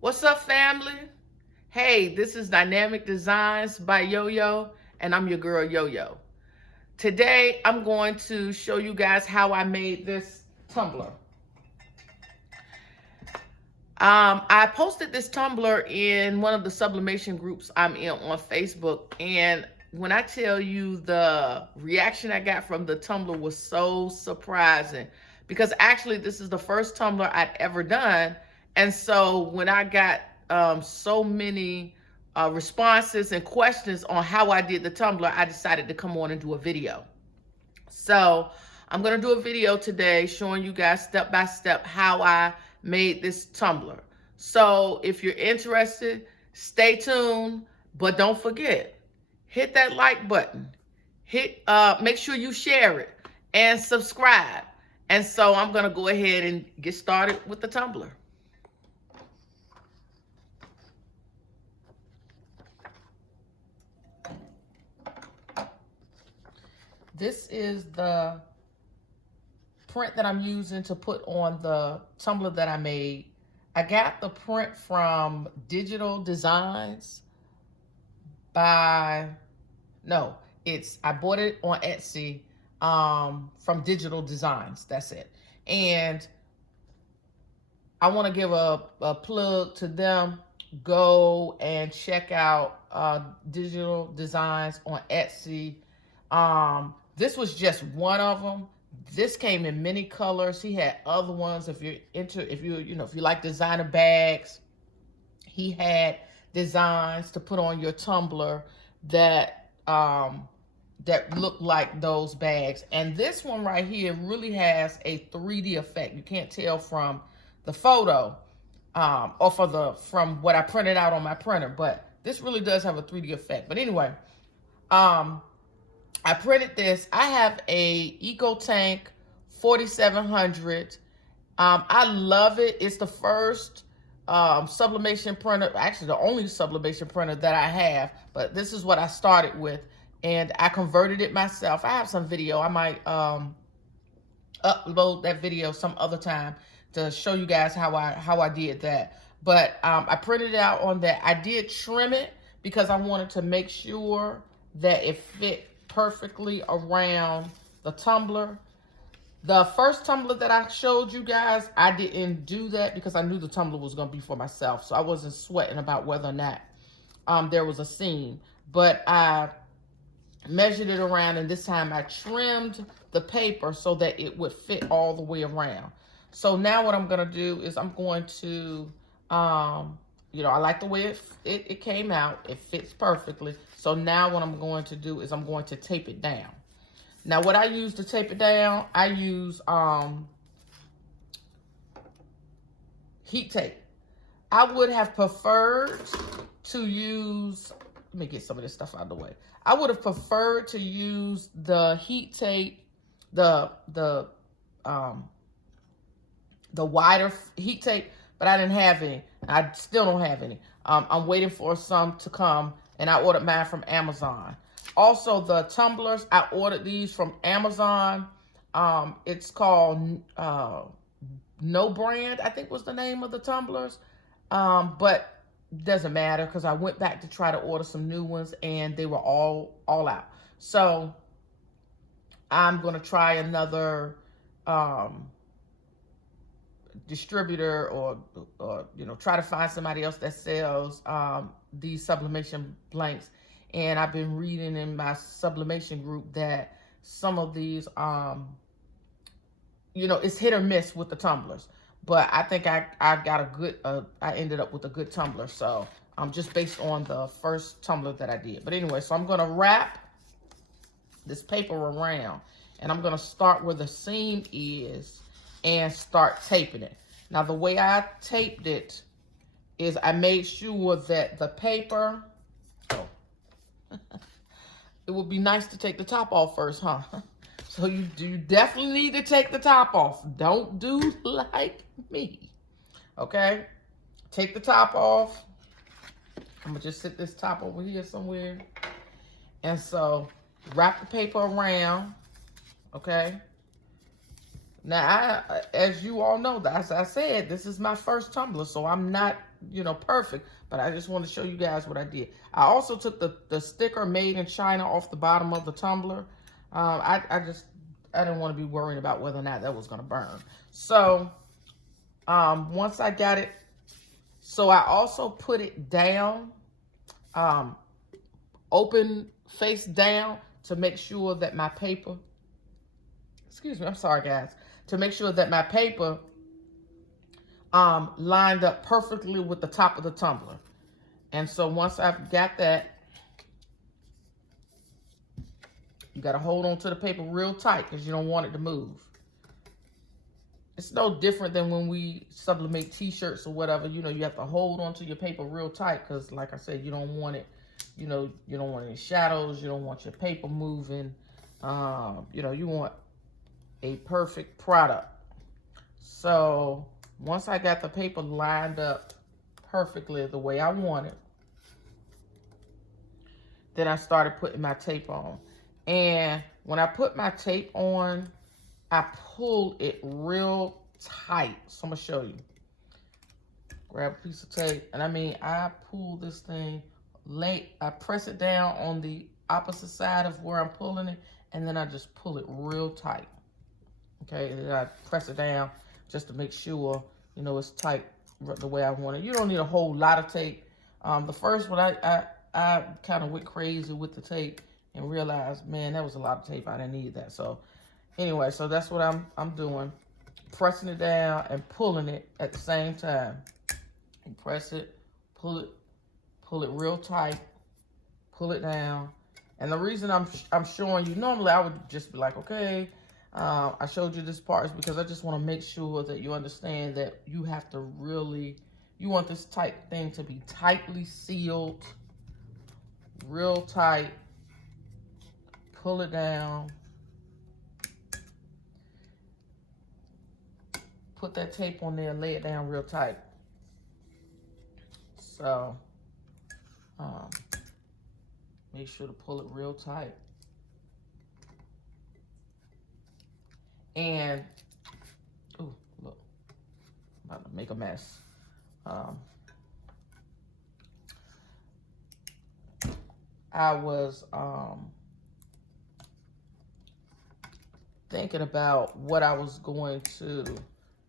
What's up, family? Hey, this is Dynamic Designs by Yo-Yo, and I'm your girl Yo-Yo. Today, I'm going to show you guys how I made this tumbler. I posted this tumbler in one of the sublimation groups I'm in on Facebook, and when I tell you the reaction I got from the tumbler was so surprising, because actually this is the first tumbler I'd ever done, and so when I got so many responses and questions on how I did the tumbler, I decided to come on and do a video. So I'm going to do a video today showing you guys step by step how I made this tumbler. So if you're interested, stay tuned, but don't forget, hit that like button, make sure you share it and subscribe. And so I'm going to go ahead and get started with the tumbler. This is the print that I'm using to put on the tumbler that I made. I got the print from Digital Designs I bought it on Etsy from Digital Designs, that's it. And I want to give a plug to them. Go and check out Digital Designs on Etsy. This was just one of them. This came in many colors. He had other ones. If you like designer bags, he had designs to put on your tumbler that look like those bags. And this one right here really has a 3D effect. You can't tell from the photo or from what I printed out on my printer, but this really does have a 3D effect. But anyway, I printed this. I have a EcoTank 4700. I love it. It's the first sublimation printer, actually the only sublimation printer that I have, but this is what I started with, and I converted it myself. I have some video. I might upload that video some other time to show you guys how I did that. But I printed it out on that. I did trim it because I wanted to make sure that it fit perfectly around the tumbler. The first tumbler that I showed you guys, I didn't do that because I knew the tumbler was going to be for myself. So I wasn't sweating about whether or not there was a seam. But I measured it around, and this time I trimmed the paper so that it would fit all the way around. So now what I'm going to do is I'm going to, I like the way it came out. It fits perfectly. So now what I'm going to do is I'm going to tape it down. Now what I use to tape it down, I use heat tape. I would have preferred to use, let me get some of this stuff out of the way. I would have preferred to use the heat tape, the wider heat tape, but I didn't have any. I still don't have any. I'm waiting for some to come, and I ordered mine from Amazon. Also, the tumblers, I ordered these from Amazon. It's called No Brand, I think was the name of the tumblers. But doesn't matter because I went back to try to order some new ones, and they were all out. So I'm going to try another distributor or try to find somebody else that sells these sublimation blanks. And I've been reading in my sublimation group that some of these it's hit or miss with the tumblers, but I think I got a good I ended up with a good tumbler. So just based on the first tumbler that I did. But anyway, so I'm going to wrap this paper around, and I'm going to start where the seam is and start taping it. Now the way I taped it is I made sure that the paper, it would be nice to take the top off first, huh? So you definitely need to take the top off. Don't do like me, okay? Take the top off. I'm gonna just sit this top over here somewhere. And so wrap the paper around, okay? Now, as you all know, as I said, this is my first tumbler, so I'm not, perfect. But I just want to show you guys what I did. I also took the sticker made in China off the bottom of the tumbler. I didn't want to be worrying about whether or not that was going to burn. So once I got it, so I also put it down, open face down, to make sure that my paper, excuse me, I'm sorry guys, to make sure that my paper lined up perfectly with the top of the tumbler. And so once I've got that, you got to hold on to the paper real tight because you don't want it to move. It's no different than when we sublimate t-shirts or whatever. You have to hold on to your paper real tight because, like I said, you don't want it, you don't want any shadows. You don't want your paper moving. You want a perfect product. So once I got the paper lined up perfectly the way I want it, then I started putting my tape on. And when I put my tape on, I pull it real tight. So I'm gonna show you. Grab a piece of tape, and I pull this thing late. I press it down on the opposite side of where I'm pulling it, and then I just pull it real tight. Okay, and then I press it down just to make sure, it's tight the way I want it. You don't need a whole lot of tape. The first one, I kind of went crazy with the tape and realized, man, that was a lot of tape. I didn't need that. So anyway, so that's what I'm doing. Pressing it down and pulling it at the same time. And press it, pull it real tight, pull it down. And the reason I'm showing you, normally I would just be like, okay, I showed you this part is because I just want to make sure that you understand that you have to really, you want this tight thing to be tightly sealed, real tight. Pull it down. Put that tape on there and lay it down real tight. So, make sure to pull it real tight. And, oh, look, I'm about to make a mess. I was thinking about what I was going to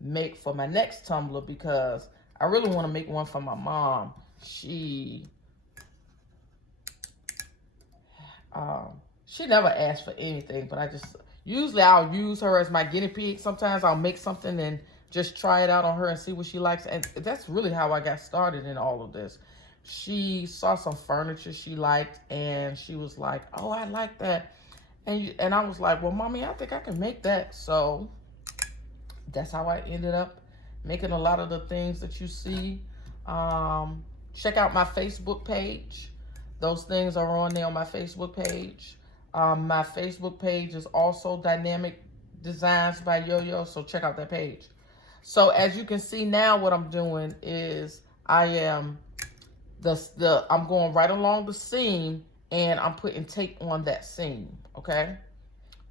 make for my next tumbler because I really want to make one for my mom. She never asked for anything, but usually I'll use her as my guinea pig. Sometimes I'll make something and just try it out on her and see what she likes. And that's really how I got started in all of this. She saw some furniture she liked and she was like, oh, I like that. And I was like, well, Mommy, I think I can make that. So that's how I ended up making a lot of the things that you see. Check out my Facebook page. Those things are on there on my Facebook page. My Facebook page is also Dynamic Designs by Yo-Yo, so check out that page. So as you can see now, what I'm doing is I'm going right along the seam and I'm putting tape on that seam, okay?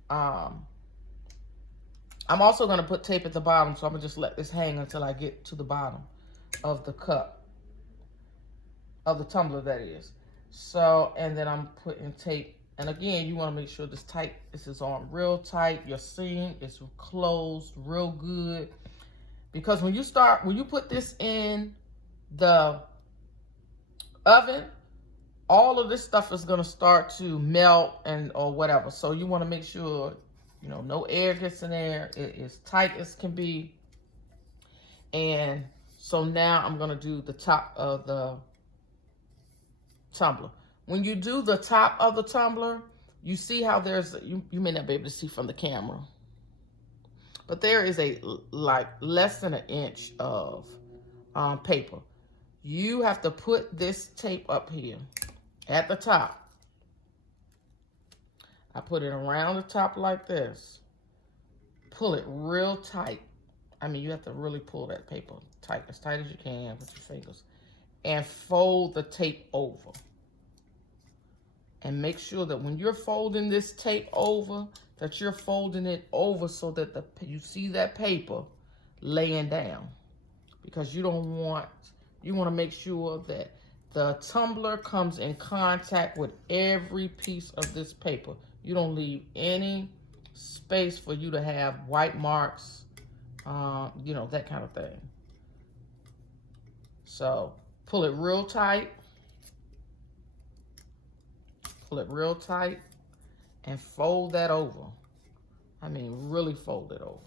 I'm also gonna put tape at the bottom, so I'm gonna just let this hang until I get to the bottom of the cup, of the tumbler that is. So, and then I'm putting tape. And again, you wanna make sure this is on real tight. Your seam is closed real good. Because when you put this in the oven, all of this stuff is gonna start to melt or whatever. So you wanna make sure, no air gets in there. It is tight as can be. And so now I'm gonna do the top of the tumbler. When you do the top of the tumbler, you see how you may not be able to see from the camera, but there is like less than an inch of paper. You have to put this tape up here at the top. I put it around the top like this. Pull it real tight. You have to really pull that paper tight, as tight as you can with your fingers. And fold the tape over. And make sure that when you're folding this tape over, that you're folding it over so that you see that paper laying down. Because you want to make sure that the tumbler comes in contact with every piece of this paper. You don't leave any space for you to have white marks, you know, that kind of thing. So pull it real tight. Pull it real tight and fold that over. I mean, really fold it over.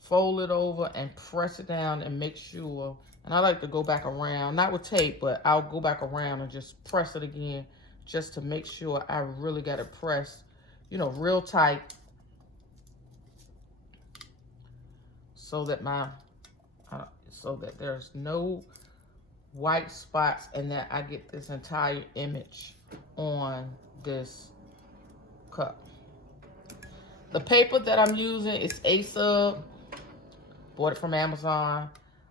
Fold it over and press it down and make sure, and I like to go back around, not with tape, but I'll go back around and just press it again just to make sure I really got it pressed, you know, real tight so that so that there's no white spots and that I get this entire image on this cup. The paper that I'm using is A-Sub. Bought it from Amazon.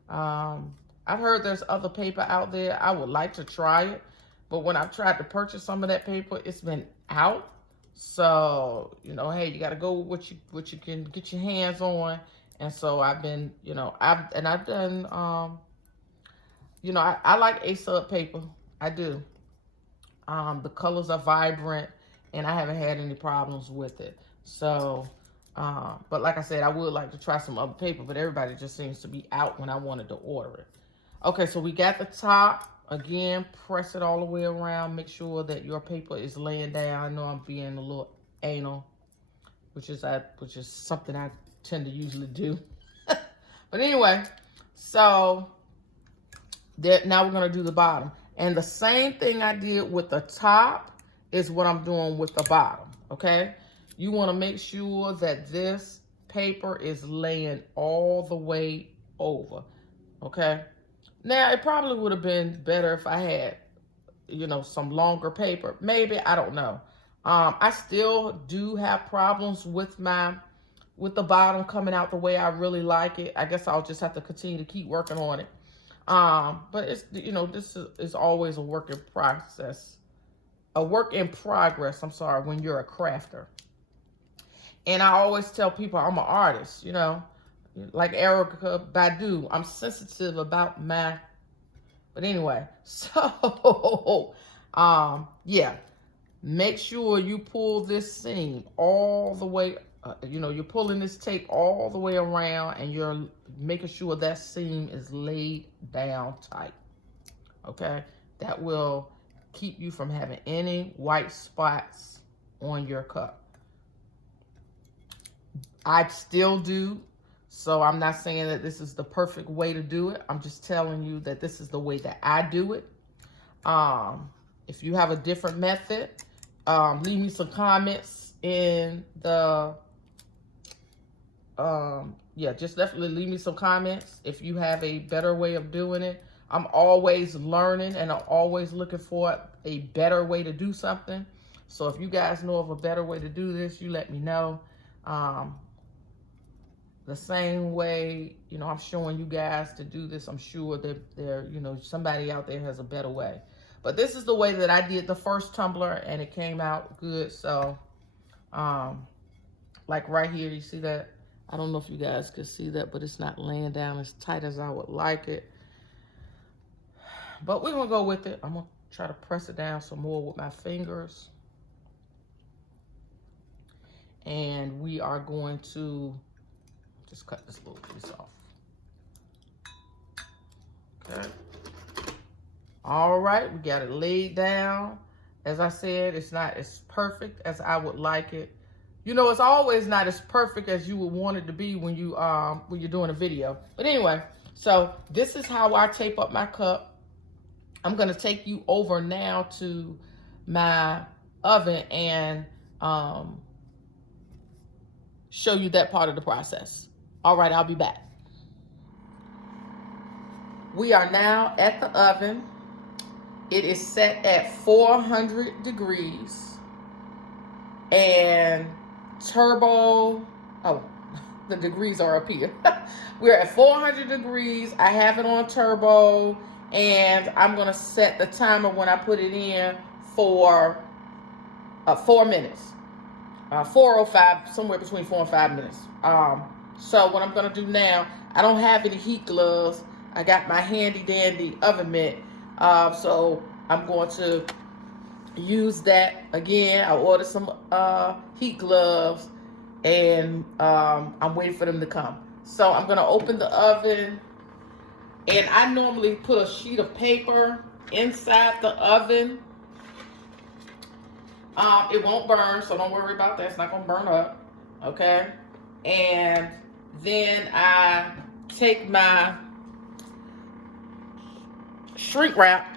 I've heard there's other paper out there. I would like to try it, but when I've tried to purchase some of that paper, it's been out. So, you know, hey, you got to go with what you can get your hands on. And so I've been, you know, I've done, you know, I like A-Sub paper. I do. The colors are vibrant, and I haven't had any problems with it. So, but like I said, I would like to try some other paper, but everybody just seems to be out when I wanted to order it. Okay, so we got the top. Again, press it all the way around. Make sure that your paper is laying down. I know I'm being a little anal, which is something I tend to usually do. But anyway, so now we're going to do the bottom. And the same thing I did with the top is what I'm doing with the bottom, okay? You want to make sure that this paper is laying all the way over, okay? Now, it probably would have been better if I had, you know, some longer paper. Maybe, I don't know. I still do have problems with the bottom coming out the way I really like it. I guess I'll just have to continue to keep working on it. But it's, you know, this is always a work in process. A work in progress, I'm sorry, when you're a crafter. And I always tell people I'm an artist, you know, like Erica Badu. I'm sensitive about but anyway, so, yeah, make sure you pull this seam all the way, you know, you're pulling this tape all the way around and you're making sure that seam is laid down tight, okay? That will keep you from having any white spots on your cup. I still do, so I'm not saying that this is the perfect way to do it. I'm just telling you that this is the way that I do it. If you have a different method, leave me some comments in the, yeah, just definitely leave me some comments if you have a better way of doing it. I'm always learning and I'm always looking for a better way to do something. So if you guys know of a better way to do this, you let me know. The same way, you know, I'm showing you guys to do this, I'm sure that you know, somebody out there has a better way. But this is the way that I did the first tumbler and it came out good. So, like right here, you see that? I don't know if you guys can see that, but it's not laying down as tight as I would like it. But we're gonna go with it. I'm gonna try to press it down some more with my fingers. And we are going to just cut this little piece off. Okay. All right, we got it laid down. As I said, it's not as perfect as I would like it. You know, it's always not as perfect as you would want it to be when you're doing a video. But anyway, so this is how I tape up my cup. I'm gonna take you over now to my oven and show you that part of the process. All right, I'll be back. We are now at the oven. It is set at 400 degrees and turbo, oh, the degrees are up here. We're at 400 degrees. I have it on turbo and I'm gonna set the timer when I put it in for 4 minutes. 4 or 5, somewhere between 4 and 5 minutes. So what I'm gonna do now, I don't have any heat gloves. I got my handy dandy oven mitt. So I'm going to use that again. I ordered some heat gloves, and I'm waiting for them to come. So I'm gonna open the oven, and I normally put a sheet of paper inside the oven. It won't burn, so don't worry about that. It's not gonna burn up, okay? And then I take my shrink wrap,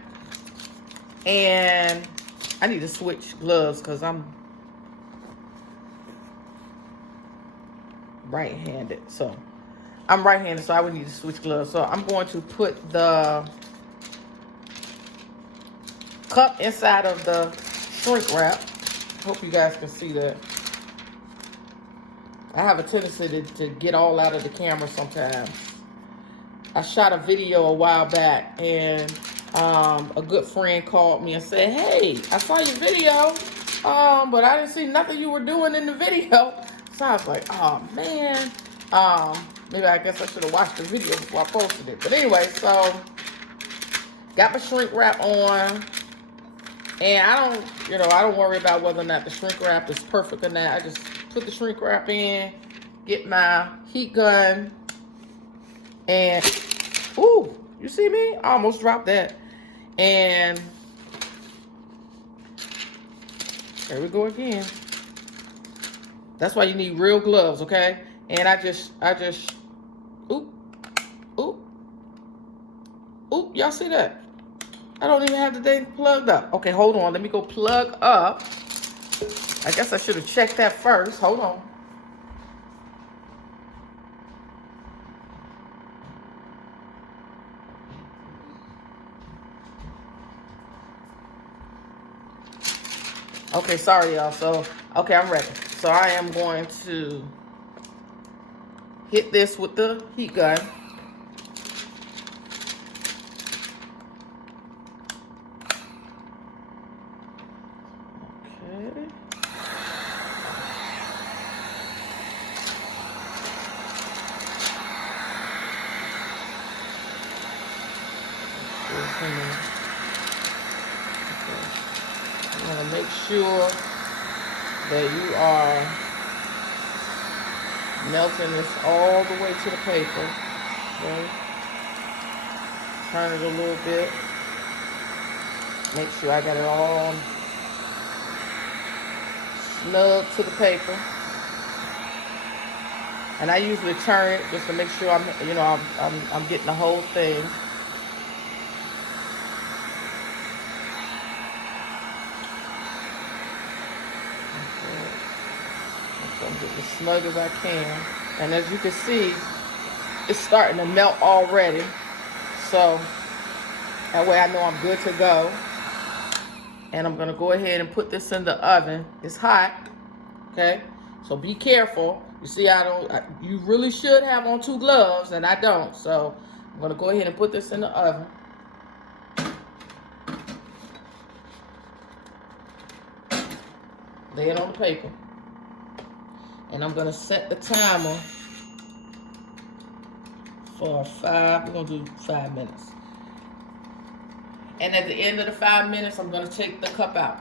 and I need to switch gloves because I'm right-handed. So I'm right-handed, so I would need to switch gloves. So I'm going to put the cup inside of the shrink wrap. Hope you guys can see that. I have a tendency to get all out of the camera sometimes. I shot a video a while back, and a good friend called me and said, "Hey, I saw your video, but I didn't see nothing you were doing in the video." So I was like, "Oh man, maybe I guess I should have watched the video before I posted it." But anyway, so got my shrink wrap on. And I don't worry about whether or not the shrink wrap is perfect or not. I just put the shrink wrap in, get my heat gun, and, ooh, you see me? I almost dropped that. And there we go again. That's why you need real gloves, okay? And I just, oop, oop, oop, y'all see that? I don't even have the thing plugged up. Okay, hold on. Let me go plug up. I guess I should have checked that first. Hold on. Okay, sorry, y'all. So, okay, I'm ready. So I am going to hit this with the heat gun. You want to make sure that you are melting this all the way to the paper. Okay. Turn it a little bit. Make sure I got it all snug to the paper. And I usually turn it just to make sure I'm getting the whole thing. So I'm getting as snug as I can. And as you can see, it's starting to melt already. So that way I know I'm good to go. And I'm gonna go ahead and put this in the oven. It's hot, okay? So be careful. You see, you really should have on 2 gloves, and I don't. So I'm gonna go ahead and put this in the oven. Lay it on the paper. And I'm gonna set the timer for we're gonna do 5 minutes. And at the end of the 5 minutes, I'm gonna take the cup out.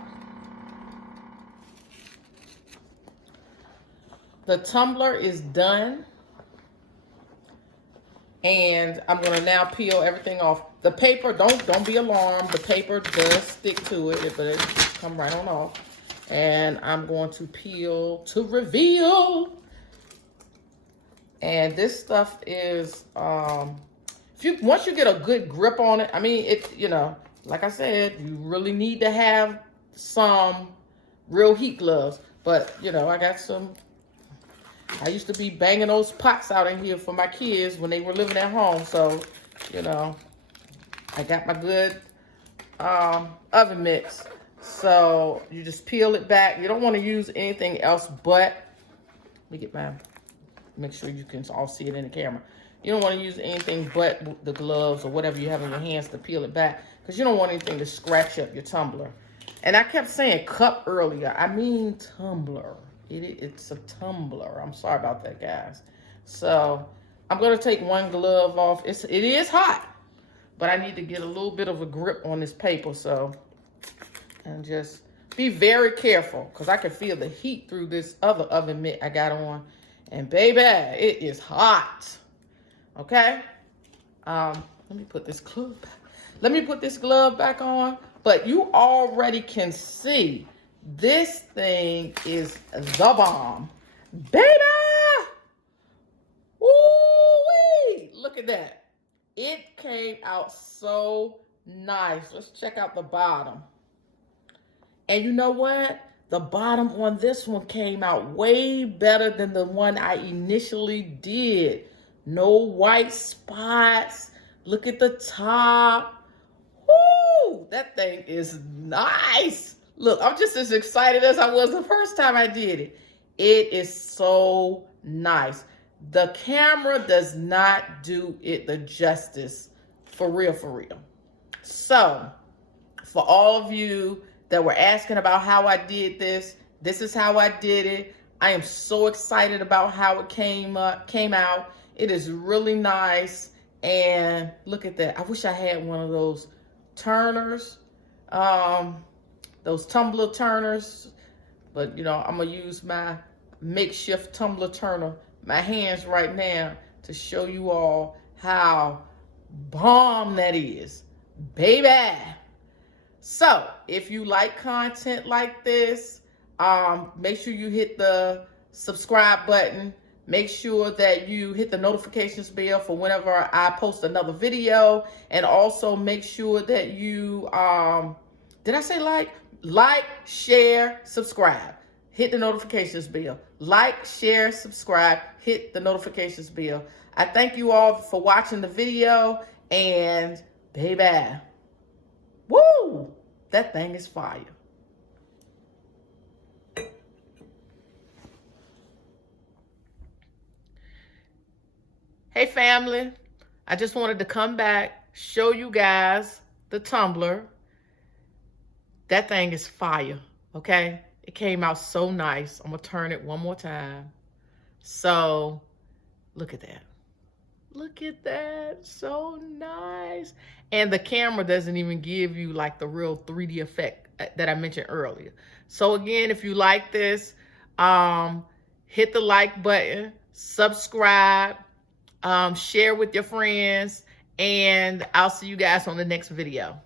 The tumbler is done. And I'm gonna now peel everything off. The paper, don't be alarmed. The paper does stick to it, but it come right on off. And I'm going to peel to reveal. And this stuff is, once you get a good grip on it, I mean, like I said, you really need to have some real heat gloves. But, I got some. I used to be banging those pots out in here for my kids when they were living at home. So, I got my good oven mitts. So you just peel it back. You don't want to use anything else but, make sure you can all see it in the camera. You don't want to use anything but the gloves or whatever you have in your hands to peel it back, because you don't want anything to scratch up your tumbler. And I kept saying cup earlier. I mean tumbler. It's a tumbler. I'm sorry about that, guys. So I'm gonna take one glove off. It is hot, but I need to get a little bit of a grip on this paper. So, and just be very careful because I can feel the heat through this other oven mitt I got on. And baby, it is hot. Okay. Let me put this glove back. Let me put this glove back on. But you already can see this thing is the bomb. Baby! Woo-wee! Look at that. It came out so nice. Let's check out the bottom. And you know what? The bottom on this one came out way better than the one I initially did. No white spots. Look at the top. Woo! That thing is nice. Look, I'm just as excited as I was the first time I did it. It is so nice. The camera does not do it the justice. For real, for real. So, for all of you that were asking about how I did this, this is how I did it. I am so excited about how it came out. It is really nice. And look at that. I wish I had one of those turners, those tumbler turners. But, you know, I'm going to use my makeshift tumbler turner, my hands right now, to show you all how bomb that is. Baby. So, if you like content like this, make sure you hit the subscribe button. Make sure that you hit the notifications bell for whenever I post another video. And also make sure that you, did I say like? Like, share, subscribe. Hit the notifications bell. Like, share, subscribe, hit the notifications bell. I thank you all for watching the video. And baby, woo, that thing is fire. Hey family, I just wanted to come back, show you guys the tumbler. That thing is fire, okay? It came out so nice. I'm gonna turn it one more time. So, look at that. Look at that, so nice. And the camera doesn't even give you like the real 3D effect that I mentioned earlier. So again, if you like this, hit the like button, subscribe, share with your friends, and I'll see you guys on the next video.